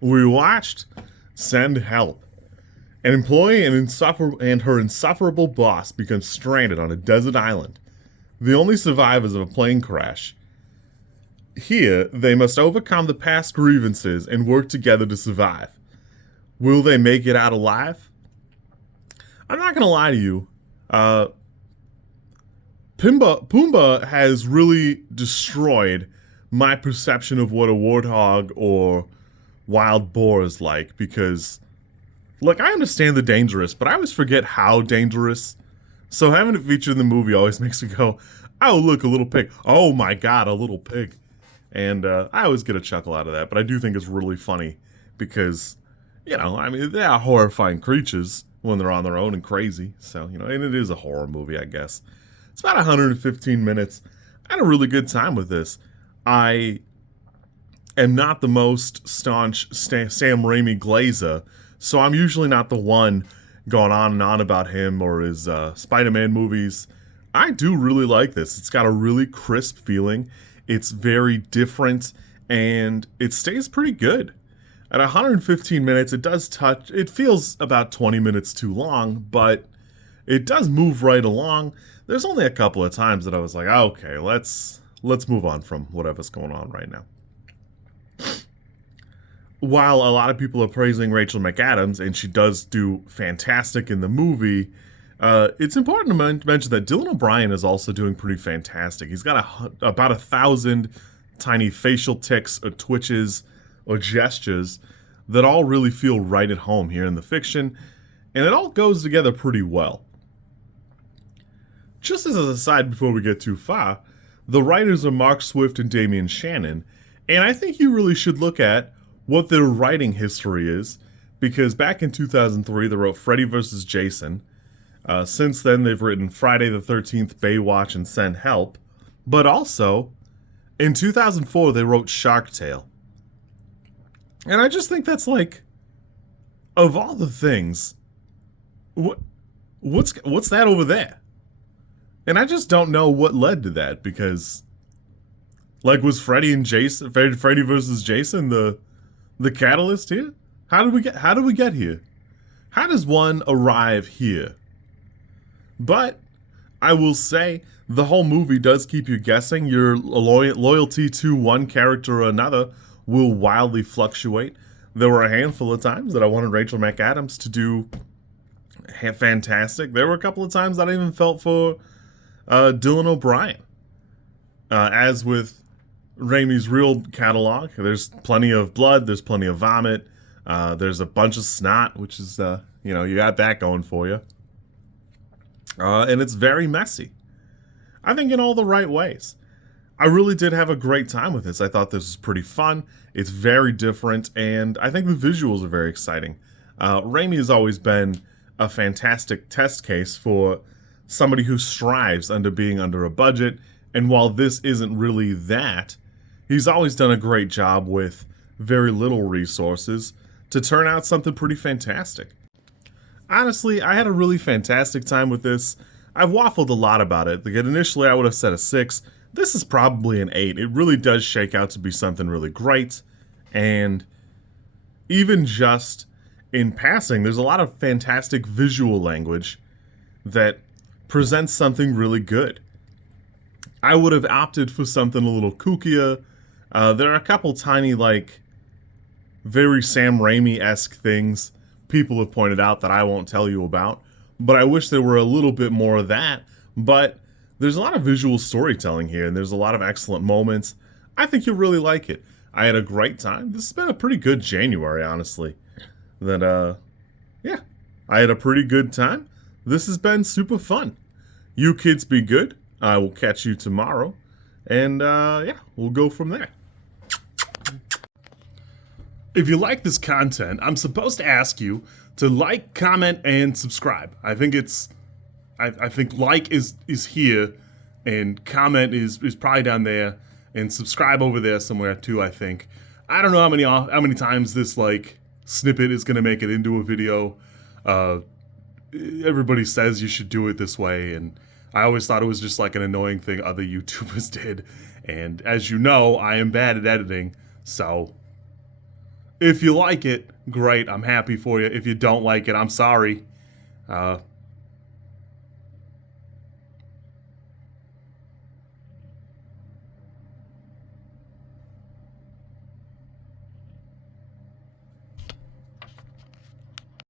We watched Send Help. An employee and her insufferable boss become stranded on a desert island, the only survivors of a plane crash. Here, they must overcome the past grievances and work together to survive. Will they make it out alive? I'm not gonna lie to you. Pumbaa has really destroyed my perception of what a warthog or wild boar is like, because, look, I understand the dangerous, but I always forget how dangerous. So having it featured in the movie always makes me go, oh, look, a little pig. Oh my God, a little pig. And I always get a chuckle out of that, but I do think it's really funny because, you know, I mean, they are horrifying creatures when they're on their own and crazy. So, you know, and it is a horror movie, I guess. It's about 115 minutes. I had a really good time with this. I am not the most staunch Sam Raimi glazer, so I'm usually not the one going on and on about him or his Spider-Man movies. I do really like this. It's got a really crisp feeling. It's very different, and it stays pretty good. At 115 minutes, it feels about 20 minutes too long, but it does move right along. There's only a couple of times that I was like, okay, let's move on from whatever's going on right now. While a lot of people are praising Rachel McAdams, and she does do fantastic in the movie, it's important to mention that Dylan O'Brien is also doing pretty fantastic. He's got about 1,000 tiny facial tics or twitches or gestures that all really feel right at home here in the fiction, and it all goes together pretty well. Just as an aside before we get too far, the writers are Mark Swift and Damian Shannon, and I think you really should look at what their writing history is, because back in 2003 they wrote Freddy vs. Jason. Since then they've written Friday the 13th, Baywatch, and Send Help, but also in 2004 they wrote Shark Tale. And I just think that's like, of all the things, what's that over there? And I just don't know what led to that, because, like, was Freddy versus Jason the catalyst here? How do we get here? How does one arrive here? But I will say the whole movie does keep you guessing. Your loyalty to one character or another will wildly fluctuate. There were a handful of times that I wanted Rachel McAdams to do fantastic. There were a couple of times that I even felt for Dylan O'Brien. As with Raimi's real catalog, there's plenty of blood, there's plenty of vomit, there's a bunch of snot, which is, you got that going for you. And it's very messy. I think in all the right ways. I really did have a great time with this. I thought this was pretty fun. It's very different, and I think the visuals are very exciting. Raimi has always been a fantastic test case for somebody who strives under being under a budget, and while this isn't really that, he's always done a great job with very little resources to turn out something pretty fantastic. Honestly, I had a really fantastic time with this. I've waffled a lot about it. Like, initially I would have said a 6. This is probably an 8. It really does shake out to be something really great, and even just in passing, there's a lot of fantastic visual language that presents something really good. I would have opted for something a little kookier. There are a couple tiny, like, very Sam Raimi-esque things people have pointed out that I won't tell you about, but I wish there were a little bit more of that. But there's a lot of visual storytelling here, and there's a lot of excellent moments. I think you'll really like it. I had a great time. This has been a pretty good January, honestly. Yeah, I had a pretty good time. This has been super fun. You kids be good. I will catch you tomorrow. And, yeah, we'll go from there. If you like this content, I'm supposed to ask you to like, comment, and subscribe. I think like is here, and comment is probably down there, and subscribe over there somewhere too, I think. I don't know how many times this, like, snippet is gonna make it into a video. Everybody says you should do it this way, and I always thought it was just like an annoying thing other YouTubers did. And as you know, I am bad at editing, so If you like it, great. I'm happy for you. If you don't like it, I'm sorry.